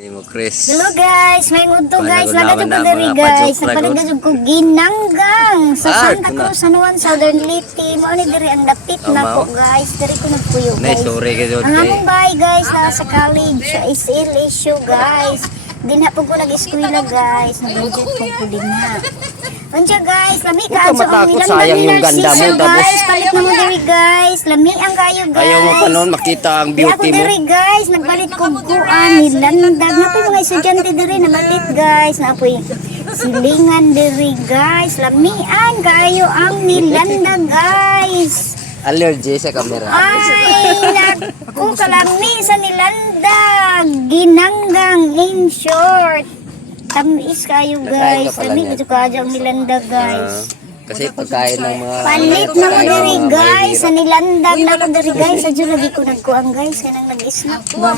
Mo Chris. Hello guys, may muto guys, nagado ko diri guys. Nagpadagad ko ginanggang sa Santa Cruz, San Juan, Southern Leyte. Mao ni diri ang dapit na po guys. Diri ko nagpuyo guys. Ang among bahay guys na sa college, is issue guys. Dinha po ko nag-eskwela guys, nag-budget po dinha. Unsa guys, lami ka sa sayang yung ganda mo guys. Palit na mo diri guys. Lami ang kayo guys. Ayaw mo pa noon makita ang beauty mo. Ako diri guys, nagbalit ko kuan nilandag na po mga estudyante diri nabalit guys. Na po silingan diri guys. Lamian kayo ang nilandag guys. Allergy sa camera. Ay, naku, kalami sa nilandag. Ginanggang in short. Tamis kayo guys. Lami ka ang nilandag guys. Kasi pagkain ng mga palit na mo diri guys. Sa nilandag na ko diri guys. Sadyo lagi ko nagkuang guys. Kanang nag-snack ba?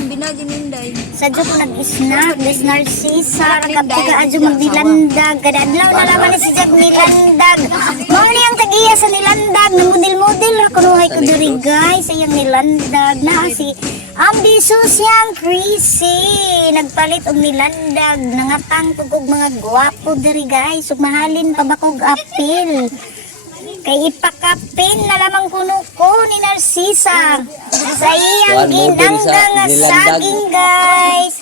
Sadyo ko nag-snack. Guys, Narcisa. Rakapti ka adyo mag-nilandag. Kadadlaw na naman na si Jag nilandag. Mao ni ang tagiya sa nilandag. Namudil-mudil. Rakunuhay ko diri guys. Ayang nilandag. Na si ambitious yang Chrissy. Nagpalit og nilandag. Nangatang pugog mga gwapo diri guys. Ug mahalin pa ba kog apil. Kay ipakapin na lamang kuno ko ni Narcisa. Sa iyang ginanggang nga saging guys.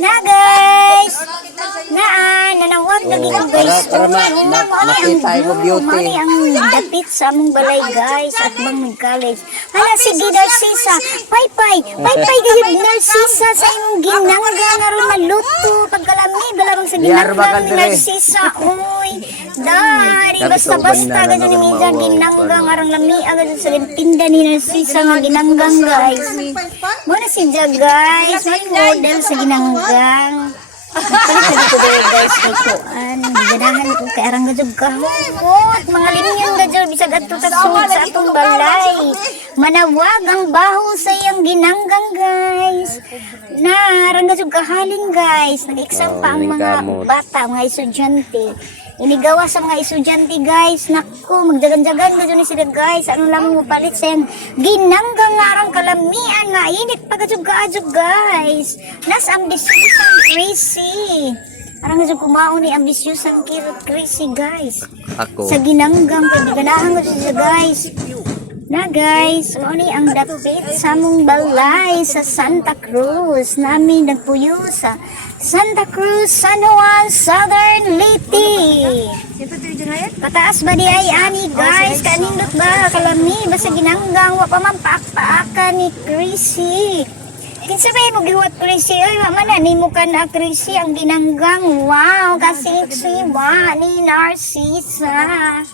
Na guys. Nanawag lagi ko guys. Para makita mo beauty. Mali ang dapit sa among balay guys at bang mag-college. Hala sige Narcisa. Pay gayud Narcisa sa imong ginanggang aron maluto pagkalami balabang sa ginanggang ni Narcisa. Uy. Dari basta-basta ganyan ni Mija ginanggang aron lami agad sa tinda ni Narcisa nga ginanggang guys. Muna si Jag guys, may model sa ginanggang. Nagpalit ko dahil guys kay kuan. Ganahan ko kay arang gajog kahumot. Mga linyang gajog bisag adto ta sa atong balay. Manawag ang baho sa iyang ginanggang guys. Na arang gajog kahalin guys. Nag-exam pa ang mga bata, mga estudyante. Inigawa sa mga estudyante guys. Naku, magdagan-dagan na dyan sila guys. Ano lang mo palit sa yung ginanggang ngarang kalamian nga. Init pagkajog-kajog guys. Nas ambisyosan Chrissy. Parang nga kumaon ni ambisyosan Chrissy guys. Ako. Sa ginanggang pagdaganahan ko siya guys. Na guys, ano ni ang dapit sa mong balay sa Santa Cruz. Namin nagpuyo sa Santa Cruz, San Juan, Southern Leyte. Pataas ba di ay ani guys? Kanindot ba? Kalami ba sa ginanggang? Wa pa man paak-paaka ni Chrissy. Kinsa ba mo giwat Chrissy? Ay, mamana ni mo ka na Chrissy ang ginanggang. Wow, kasi siwa ni Narcisa.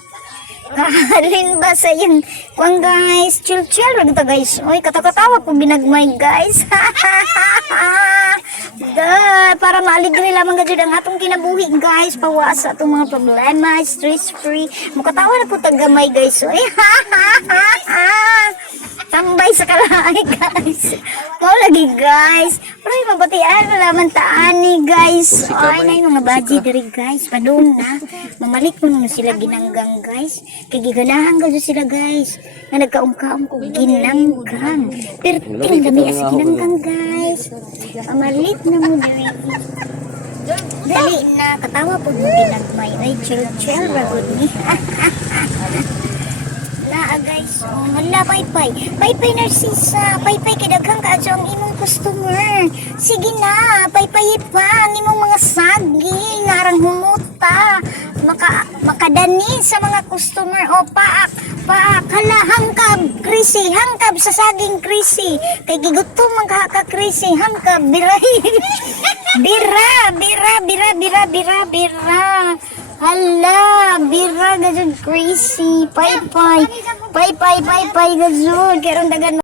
Kahalin ba sa yung kuang guys? Chill ragta guys. Oy, katakatawa ko binagmay guys. Para maaligri lamang gajud ang atong kinabuhi guys. Pawas sa atong mga problema, stress free. Mukatawa na po tagamay guys. Oy, tambay sa kalahay guys. Mau lagi guys. Pero mabatian malaman taani guys. Ay na yung mga baji diri guys. Padung na. Mamalik mo nung sila ginanggang guys. Kay giganahan gajud sila guys. Na nagkaong-kaong ko ginanggang. Pero tingdami as ginanggang guys. Mamalit na mo diri. Dali na katawa po mo ginagmay. Ay chill ragod ni. Guys, oh, hala, paypay Narcisa, paypay kidaghang kaadyo ang imong customer. Sige na, paypay pa ang imong mga saging, ngarang humuta, makadani sa mga customer. O paak, hala, hangkab, Chrissy, hangkab sa saging Chrissy. Kay gigutom man ka Chrissy, hangkab, biray. Bira. Hala, bira gajud Chrissy, paypay gajud, karon dagan